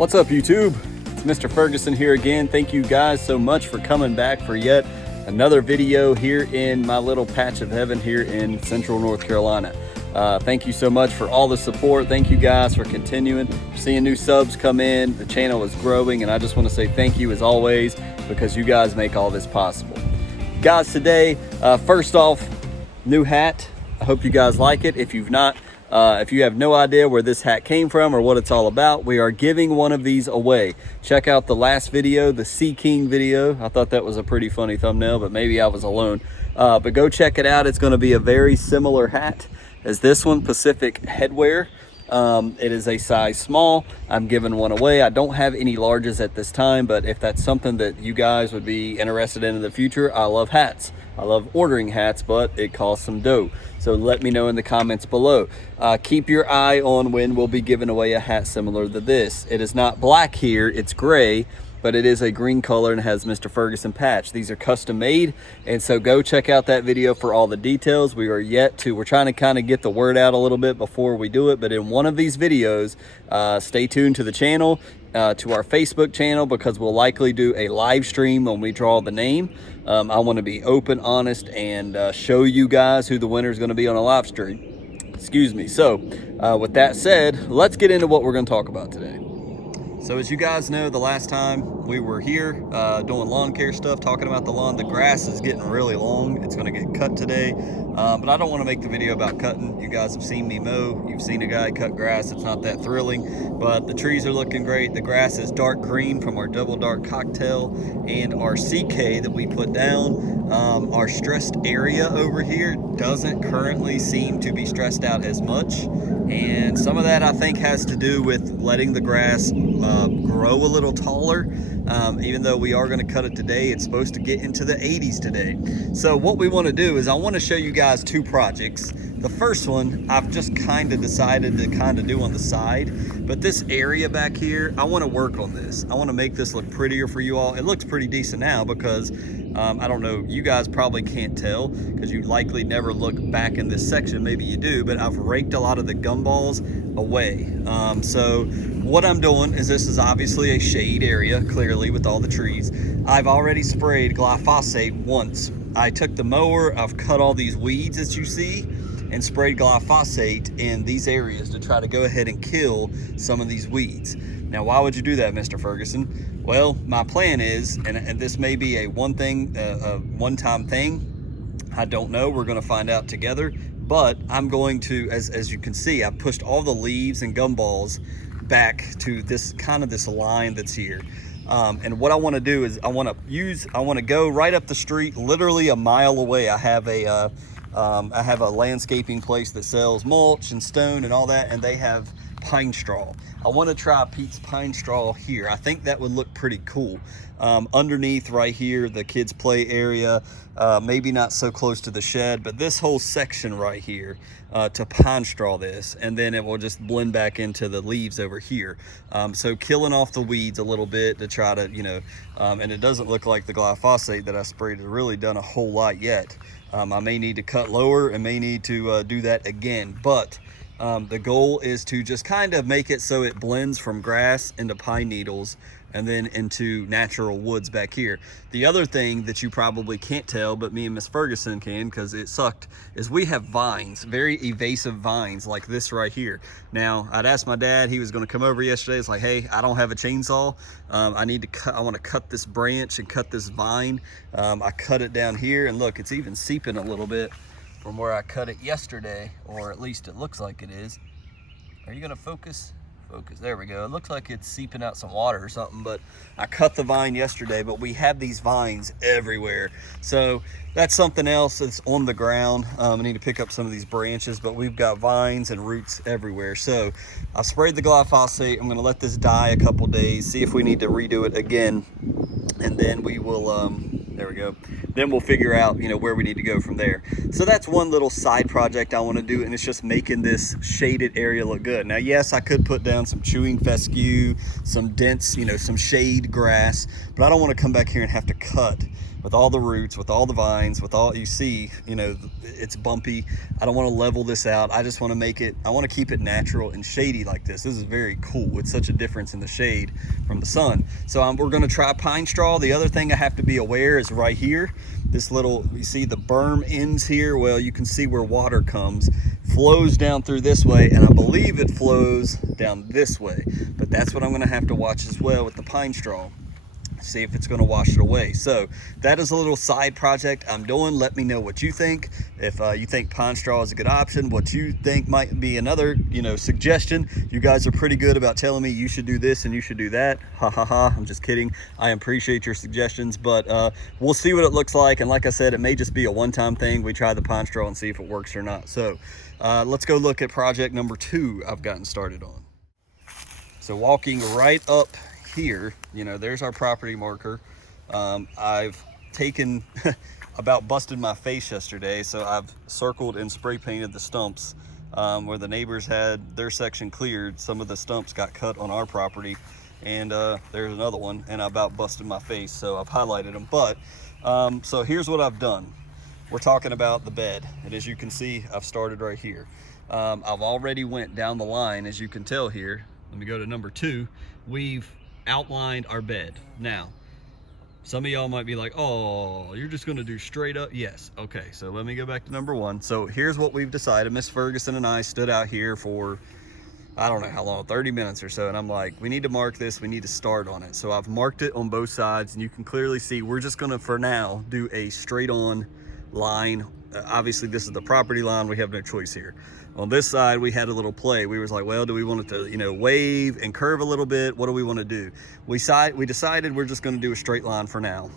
What's up, YouTube? It's Mr. Ferguson here again. Thank you guys so much for coming back for yet another video here in my little patch of heaven here in Central North Carolina. Thank you so much for all the support. Thank you guys for continuing, seeing new subs come in. The channel is growing, and I just want to say thank you as always, because you guys make all this possible. Guys, today, first off, new hat. I hope you guys like it. If you've not, if you have no idea where this hat came from or what it's all about, we are giving one of these away. Check out the last video, the Sea King video. I thought that was a pretty funny thumbnail, but maybe I was alone. But go check it out. It's going to be a very similar hat as this one, Pacific Headwear. It is a size small. I'm giving one away. I don't have any larges at this time, but if that's something that you guys would be interested in the future, I love hats. I love ordering hats, but it costs some dough. So let me know in the comments below. Keep your eye on when we'll be giving away a hat similar to this. It is not black here, it's gray, but it is a green color and has Mr. Ferguson patch. These are custom made, and so go check out that video for all the details. We're trying to kind of get the word out a little bit before we do it, but in one of these videos, stay tuned to the channel, to our Facebook channel, because we'll likely do a live stream when we draw the name. I want to be open, honest, and show you guys who the winner is going to be on a live stream. Excuse me. So with that said, let's get into what we're going to talk about today. So as you guys know, the last time we were here doing lawn care stuff, talking about the lawn, the grass is getting really long. It's going to get cut today, but I don't want to make the video about cutting. You guys have seen me mow. You've seen a guy cut grass. It's not that thrilling, but the trees are looking great. The grass is dark green from our double dark cocktail and our CK that we put down. Our stressed area over here doesn't currently seem to be stressed out as much, and some of that I think has to do with letting the grass grow a little taller. Even though we are going to cut it today, it's supposed to get into the 80s today. So what we want to do is I want to show you guys two projects. The first one I've just kind of decided to do on the side, but this area back here, I want to work on this. I want to make this look prettier for you all. It looks pretty decent now because I don't know, you guys probably can't tell because you likely never look back in this section. Maybe you do, but I've raked a lot of the gumballs away. So what I'm doing is, this is obviously a shade area, clearly, with all the trees. I've already sprayed glyphosate once. I took the mower, I've cut all these weeds that you see, and sprayed glyphosate in these areas to try to go ahead and kill some of these weeds. Now, why would you do that, Mr. Ferguson? Well, my plan is, and this may be a one-time thing, I don't know, we're gonna find out together, but I'm going to, as you can see, I pushed all the leaves and gumballs back to this line that's here. And what I want to do is I want to go right up the street, literally a mile away. I have a landscaping place that sells mulch and stone and all that, and they have pine straw. I want to try Pete's pine straw here. I think that would look pretty cool. Underneath right here, the kids play area, maybe not so close to the shed, but this whole section right here, to pine straw this, and then it will just blend back into the leaves over here. So killing off the weeds a little bit to try to, and it doesn't look like the glyphosate that I sprayed has really done a whole lot yet. I may need to cut lower and may need to do that again, but the goal is to just kind of make it so it blends from grass into pine needles and then into natural woods back here. The other thing that you probably can't tell, but me and Miss Ferguson can, because it sucked, is we have vines, very evasive vines like this right here. Now, I'd asked my dad, he was gonna come over yesterday. It's like, hey, I don't have a chainsaw. I wanna cut this branch and cut this vine. I cut it down here, and look, it's even seeping a little bit from where I cut it yesterday, or at least it looks like it is. Are you gonna focus? Focus, there we go. It looks like it's seeping out some water or something, but I cut the vine yesterday, but we have these vines everywhere. So that's something else that's on the ground. I need to pick up some of these branches, but we've got vines and roots everywhere. So I sprayed the glyphosate. I'm gonna let this die a couple days, see if we need to redo it again, and then we will, there we go. Then we'll figure out, where we need to go from there. So that's one little side project I want to do, and it's just making this shaded area look good. Now, yes, I could put down some chewing fescue, some dense, some shade grass, but I don't want to come back here and have to cut with all the roots, with all the vines, with all you see, you know, it's bumpy. I don't want to level this out. I just want to make it, I want to keep it natural and shady like this. This is very cool. It's such a difference in the shade from the sun. So we're going to try pine straw. The other thing I have to be aware is right here, this little, you see the berm ends here. Well, you can see where water comes, flows down through this way, and I believe it flows down this way. But that's what I'm going to have to watch as well with the pine straw. See if it's going to wash it away. So that is a little side project I'm doing. Let me know what you think. If you think pine straw is a good option, what you think might be another, you know, suggestion. You guys are pretty good about telling me you should do this and you should do that. Ha ha ha. I'm just kidding. I appreciate your suggestions, but we'll see what it looks like. And like I said, it may just be a one-time thing. We try the pine straw and see if it works or not. So let's go look at project number 2 I've gotten started on. So walking right up here, you know, there's our property marker. I've taken about busted my face yesterday, so I've circled and spray painted the stumps where the neighbors had their section cleared. Some of the stumps got cut on our property, and there's another one, and I about busted my face, so I've highlighted them. But so here's what I've done. We're talking about the bed, and as you can see, I've started right here. I've already went down the line, as you can tell here. Let me go to number 2. We've outlined our bed. Now, some of y'all might be like, oh, you're just gonna do straight up. Yes. Okay, so let me go back to number 1. So here's what we've decided. Miss Ferguson and I stood out here for, I don't know how long, 30 minutes or so, and I'm like, we need to mark this, we need to start on it. So I've marked it on both sides, and you can clearly see we're just gonna, for now, do a straight on line. Obviously this is the property line, we have no choice here. On this side, we had a little play. We was like, well, do we want it to, you know, wave and curve a little bit? What do we want to do? We decided we're just going to do a straight line for now,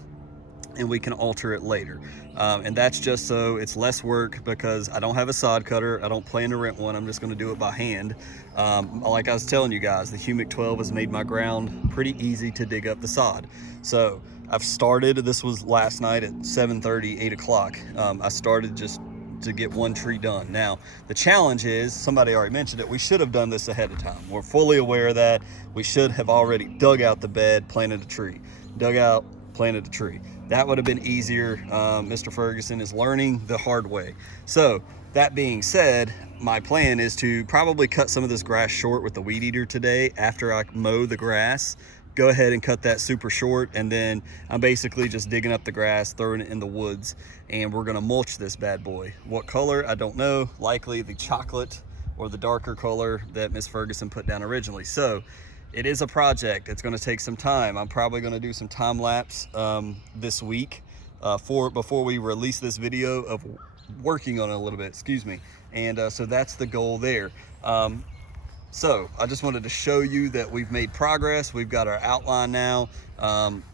and we can alter it later. And that's just so it's less work, because I don't have a sod cutter. I don't plan to rent one. I'm just going to do it by hand. Like I was telling you guys, the Humic 12 has made my ground pretty easy to dig up the sod. So I've started, this was last night at 7:30, 8 o'clock. I started just to get one tree done. Now, the challenge is, somebody already mentioned it, we should have done this ahead of time. We're fully aware of that. We should have already dug out the bed, planted a tree. Dug out, planted a tree. That would have been easier. Mr. Ferguson is learning the hard way. So, that being said, my plan is to probably cut some of this grass short with the weed eater today after I mow the grass. Go ahead and cut that super short, and then I'm basically just digging up the grass, throwing it in the woods, and we're gonna mulch this bad boy. What color, I don't know. Likely the chocolate or the darker color that Miss Ferguson put down originally. So it is a project. It's gonna take some time. I'm probably gonna do some time lapse this week before we release this video of working on it a little bit, excuse me. And so that's the goal there. So I just wanted to show you that we've made progress. We've got our outline now.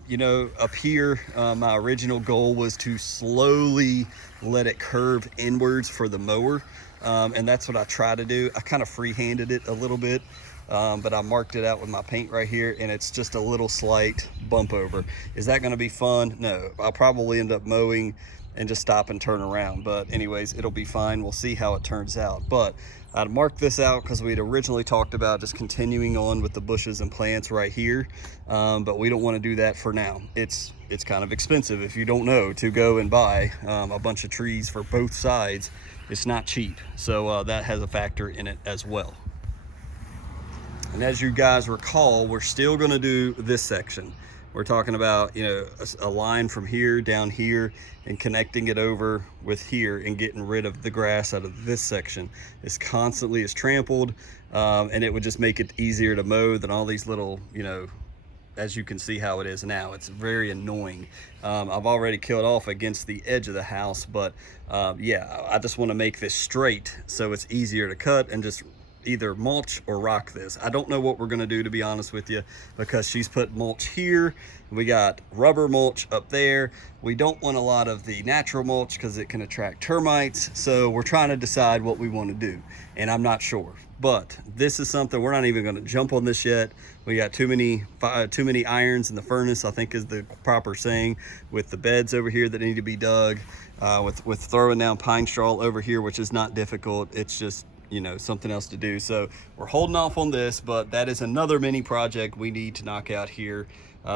You know, up here, my original goal was to slowly let it curve inwards for the mower. And that's what I try to do. I kind of free-handed it a little bit, but I marked it out with my paint right here, and it's just a little slight bump over. Is that gonna be fun? No, I'll probably end up mowing and just stop and turn around. But anyways, it'll be fine. We'll see how it turns out. But I'd marked this out because we'd originally talked about just continuing on with the bushes and plants right here. But we don't want to do that for now. It's kind of expensive, if you don't know, to go and buy a bunch of trees for both sides. It's not cheap. So that has a factor in it as well. And as you guys recall, we're still going to do this section. We're talking about, you know, a line from here down here and connecting it over with here and getting rid of the grass out of this section. This constantly is trampled, and it would just make it easier to mow than all these little, you know, as you can see how it is now. It's very annoying. I've already killed off against the edge of the house, but yeah, I just want to make this straight so it's easier to cut and just either mulch or rock this. I don't know what we're gonna do, to be honest with you, because she's put mulch here. We got rubber mulch up there. We don't want a lot of the natural mulch because it can attract termites. So we're trying to decide what we want to do, and I'm not sure. But this is something we're not even going to jump on this yet. We got too many irons in the furnace, I think is the proper saying, with the beds over here that need to be dug, with throwing down pine straw over here, which is not difficult. It's just, you know, something else to do. So we're holding off on this, but that is another mini project we need to knock out here.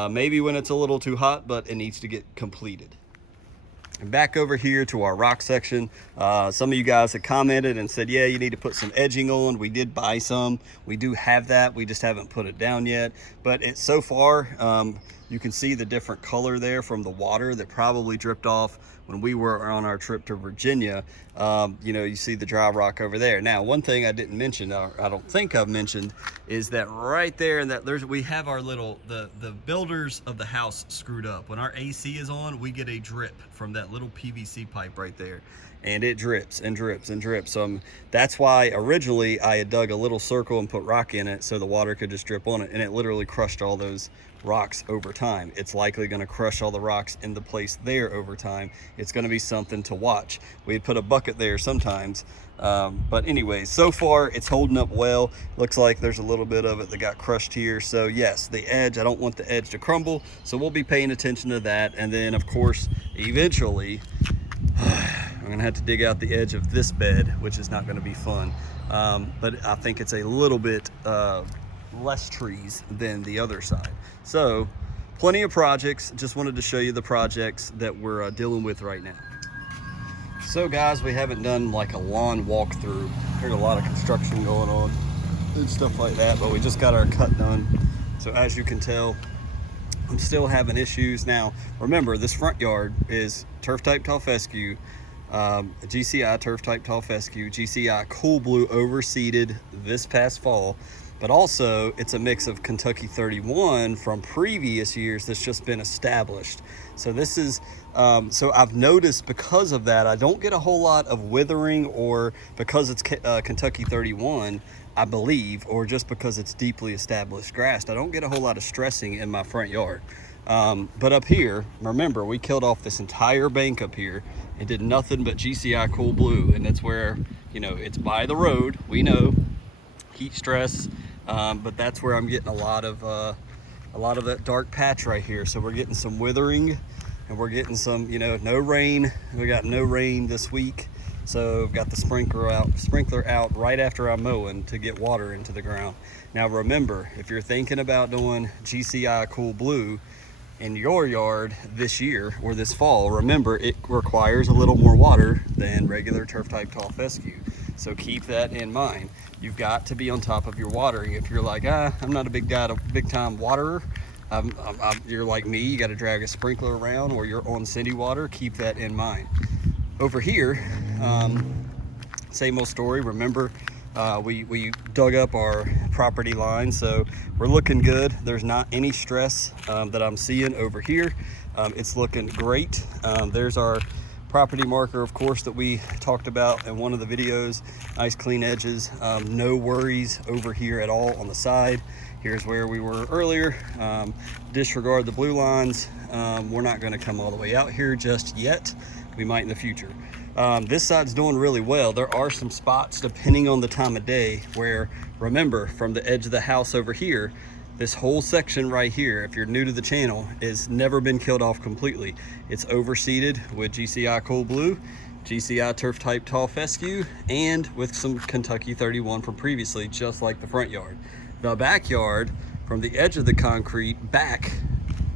Maybe when it's a little too hot, but it needs to get completed. And back over here to our rock section, some of you guys had commented and said, yeah, you need to put some edging on. We did buy some. We do have that. We just haven't put it down yet. But it's so far, you can see the different color there from the water that probably dripped off when we were on our trip to Virginia. You know, you see the dry rock over there. Now, one thing I didn't mention, or I don't think I've mentioned, is that right there, and that we have our little, the builders of the house screwed up. When our AC is on, we get a drip from that little PVC pipe right there. And it drips and drips and drips. So that's why originally I had dug a little circle and put rock in it so the water could just drip on it, and it literally crushed all those rocks over time. It's likely going to crush all the rocks in the place there over time. It's going to be something to watch. We'd put a bucket there sometimes, but anyways, so far it's holding up well. Looks like there's a little bit of it that got crushed here. So yes, the edge, I don't want the edge to crumble, so we'll be paying attention to that. And then of course, eventually I'm gonna have to dig out the edge of this bed, which is not gonna be fun. But I think it's a little bit less trees than the other side. So plenty of projects. Just wanted to show you the projects that we're dealing with right now. So guys, we haven't done like a lawn walkthrough. Heard a lot of construction going on and stuff like that, but we just got our cut done. So as you can tell, I'm still having issues. Now, remember, this front yard is turf type tall fescue, GCI turf type tall fescue, GCI cool blue overseeded this past fall, but also it's a mix of Kentucky 31 from previous years that's just been established. So this is, so I've noticed because of that, I don't get a whole lot of withering, or because it's Kentucky 31, I believe, or just because it's deeply established grass, I don't get a whole lot of stressing in my front yard. But up here, remember, we killed off this entire bank up here and did nothing but GCI cool blue. And that's where, you know, it's by the road, we know, heat stress, but that's where I'm getting a lot of that dark patch right here. So we're getting some withering, and we're getting some, you know, no rain. We got no rain this week. So I've got the sprinkler out right after I'm mowing to get water into the ground. Now remember, if you're thinking about doing GCI cool blue in your yard this year or this fall, remember it requires a little more water than regular turf type tall fescue. So keep that in mind. You've got to be on top of your watering. If you're like, I'm not a big time waterer, you're like me, you got to drag a sprinkler around, or you're on Cindy water, keep that in mind. Over here, same old story. Remember, we dug up our property line, so we're looking good. There's not any stress that I'm seeing over here. It's looking great. There's our property marker, of course, that we talked about in one of the videos. Nice clean edges, no worries over here at all on the side. Here's where we were earlier. Disregard the blue lines. We're not going to come all the way out here just yet. We might in the future. This side's doing really well. There are some spots, depending on the time of day, where, remember, from the edge of the house over here, this whole section right here, if you're new to the channel, is never been killed off completely. It's overseeded with GCI cool blue, GCI turf type tall fescue, and with some Kentucky 31 from previously, just like the front yard. The backyard, from the edge of the concrete back,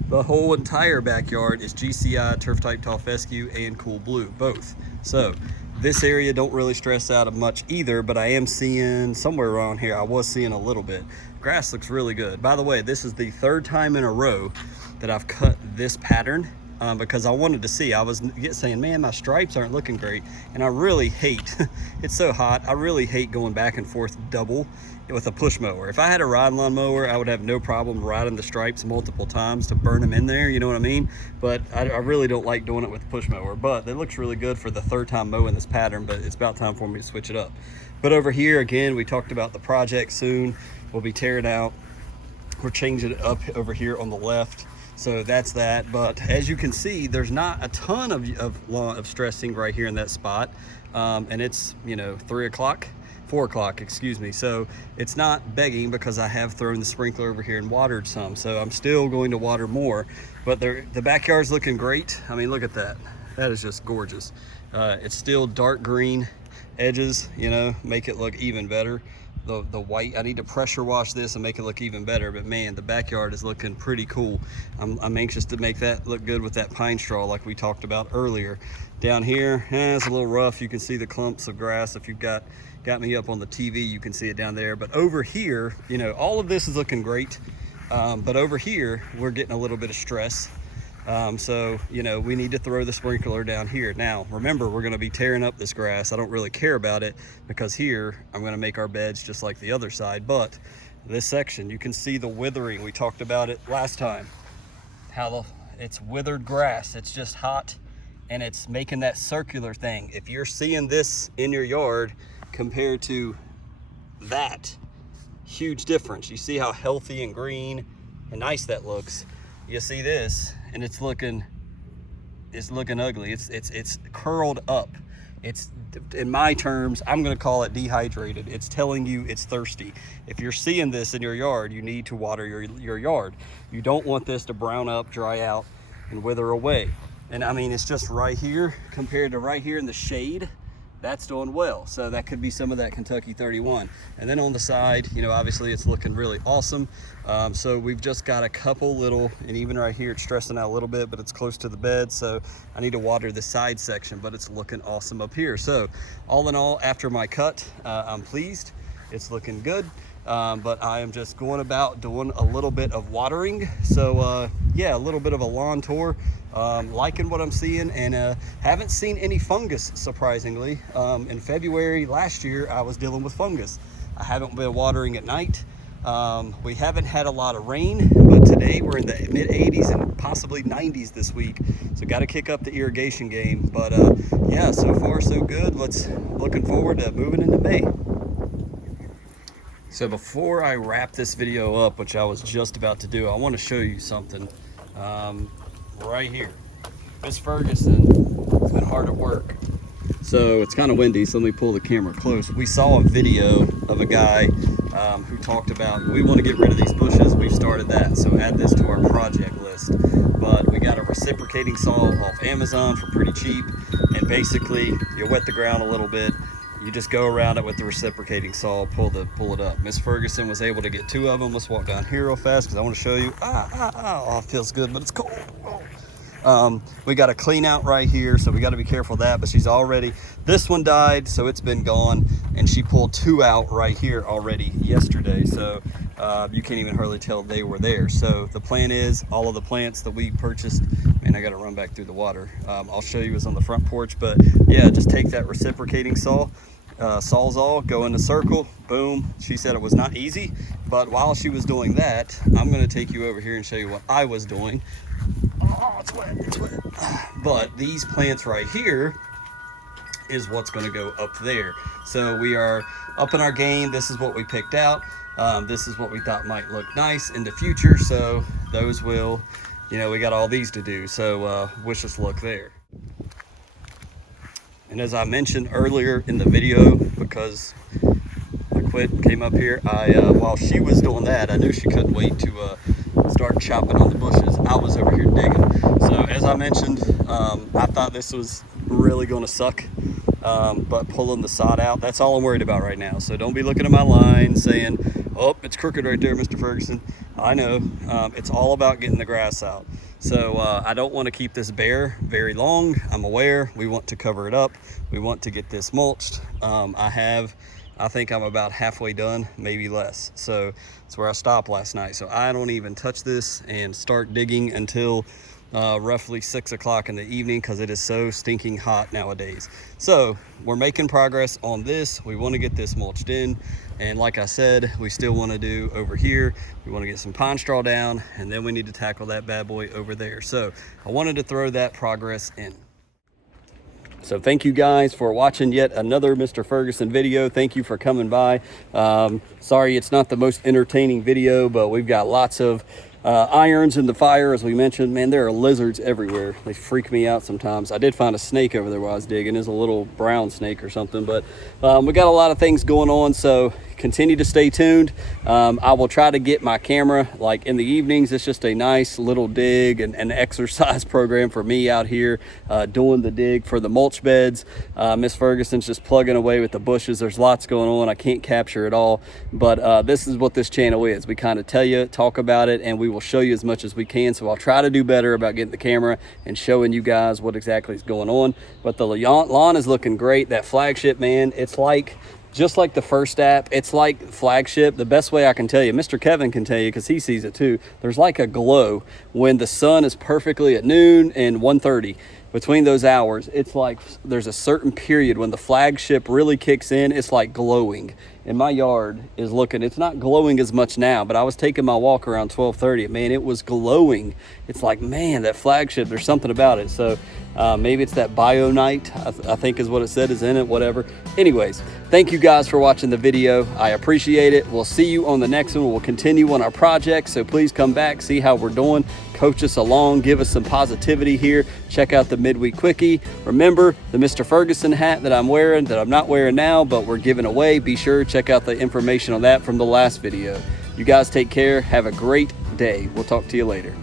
the whole entire backyard is GCI turf type tall fescue and cool blue, both. So this area don't really stress out much either, but I am seeing somewhere around here, I was seeing a little bit. Grass looks really good. By the way, this is the third time in a row that I've cut this pattern because I wanted to see. I was saying, man, my stripes aren't looking great. And I really hate, it's so hot, I really hate going back and forth double with a push mower. If I had a ride lawn mower, I would have no problem riding the stripes multiple times to burn them in there, you know what I mean? But I really don't like doing it with a push mower. But it looks really good for the third time mowing this pattern, but it's about time for me to switch it up. But over here, again, we talked about the project soon. We'll be tearing out. We're changing it up over here on the left. So that's that. But as you can see, there's not a ton of stressing right here in that spot. And it's, you know, 4 o'clock, excuse me. So it's not begging because I have thrown the sprinkler over here and watered some. So I'm still going to water more, but the backyard's looking great. I mean, look at that. That is just gorgeous. It's still dark green edges, you know, make it look even better. the white. I need to pressure wash this and make it look even better, but man, the backyard is looking pretty cool. I'm anxious to make that look good with that pine straw like we talked about earlier. Down here, it's a little rough. You can see the clumps of grass. If you've got me up on the TV, you can see it down there. But over here, you know, all of this is looking great. But over here, we're getting a little bit of stress. So, you know, we need to throw the sprinkler down here. Now, remember, we're gonna be tearing up this grass. I don't really care about it because here, I'm gonna make our beds just like the other side. But this section, you can see the withering. We talked about it last time, how it's withered grass. It's just hot and it's making that circular thing. If you're seeing this in your yard compared to that, huge difference. You see how healthy and green and nice that looks. You see this and it's looking ugly. It's curled up. It's, in my terms, I'm gonna call it dehydrated. It's telling you it's thirsty. If you're seeing this in your yard, you need to water your yard. You don't want this to brown up, dry out, and wither away. And I mean, it's just right here compared to right here in the shade. That's doing well. So that could be some of that Kentucky 31. And then on the side, you know, obviously it's looking really awesome. So we've just got a couple little, and even right here, it's stressing out a little bit, but it's close to the bed. So I need to water the side section, but it's looking awesome up here. So all in all, after my cut, I'm pleased. It's looking good. But I am just going about doing a little bit of watering. So yeah, a little bit of a lawn tour. Liking what I'm seeing, and haven't seen any fungus, surprisingly. In February last year, I was dealing with fungus. I haven't been watering at night. We haven't had a lot of rain, but today we're in the mid 80s and possibly 90s this week. So got to kick up the irrigation game. But yeah, so far so good. Looking forward to moving into May. So before I wrap this video up, which I was just about to do, I want to show you something right here. Miss Ferguson has been hard at work. So it's kind of windy, so let me pull the camera close. We saw a video of a guy who talked about, we want to get rid of these bushes. We've started that, so add this to our project list. But we got a reciprocating saw off Amazon for pretty cheap, and basically you wet the ground a little bit. You just go around it with the reciprocating saw, pull it up. Miss Ferguson was able to get 2 of them. Let's walk down here real fast because I want to show you. Oh, it feels good, but it's cold. We got a clean out right here, so we got to be careful of that. But she's already, this one died, so it's been gone, and she pulled 2 out right here already yesterday. So you can't even hardly tell they were there. So the plan is all of the plants that we purchased, and I got to run back through the water. I'll show you what's on the front porch, but yeah, just take that reciprocating saw. Sawzall, go in the circle, boom. She said it was not easy, but while she was doing that, I'm going to take you over here and show you what I was doing. Oh, it's wet, it's wet. But these plants right here is what's going to go up there. So we are up in our game. This is what we picked out. This is what we thought might look nice in the future. So those will, you know, we got all these to do. So wish us luck there. And as I mentioned earlier in the video, because I quit and came up here, while she was doing that, I knew she couldn't wait to start chopping on the bushes. I was over here digging. So as I mentioned, I thought this was really going to suck, but pulling the sod out, that's all I'm worried about right now. So don't be looking at my line saying, oh, it's crooked right there, Mr. Ferguson. I know. It's all about getting the grass out. So I don't want to keep this bare very long. I'm aware we want to cover it up. We want to get this mulched. I think I'm about halfway done, maybe less. So that's where I stopped last night. So I don't even touch this and start digging until roughly 6 o'clock in the evening, because it is so stinking hot nowadays. So we're making progress on this. We want to get this mulched in. And like I said, we still want to do over here. We want to get some pine straw down, and then we need to tackle that bad boy over there. So I wanted to throw that progress in. So thank you guys for watching yet another Mr. Ferguson video. Thank you for coming by. Sorry it's not the most entertaining video, but we've got lots of irons in the fire, as we mentioned. Man, there are lizards everywhere. They freak me out sometimes. I did find a snake over there while I was digging. It's a little brown snake or something, but we got a lot of things going on, so continue to stay tuned. I will try to get my camera like in the evenings. It's just a nice little dig and an exercise program for me out here doing the dig for the mulch beds. Miss Ferguson's just plugging away with the bushes. There's lots going on. I can't capture it all, but this is what this channel is. We kind of tell you, talk about it, and we will show you as much as we can. So I'll try to do better about getting the camera and showing you guys what exactly is going on. But the lawn is looking great. That flagship, man, it's like just like the first app. It's like flagship. The best way I can tell you, Mr. Kevin can tell you because he sees it too, there's like a glow when the sun is perfectly at noon and 1:30. Between those hours, it's like there's a certain period when the flagship really kicks in. It's like glowing. And my yard is looking, it's not glowing as much now, but I was taking my walk around 12:30. Man, it was glowing. It's like, man, that flagship, there's something about it. So maybe it's that Bionite, I think is what it said is in it, whatever. Anyways, thank you guys for watching the video. I appreciate it. We'll see you on the next one. We'll continue on our project. So please come back, see how we're doing, coach us along, give us some positivity here. Check out the midweek quickie. Remember the Mr. Ferguson hat that I'm wearing, that I'm not wearing now, but we're giving away. Be sure to check out the information on that from the last video. You guys take care. Have a great day. We'll talk to you later.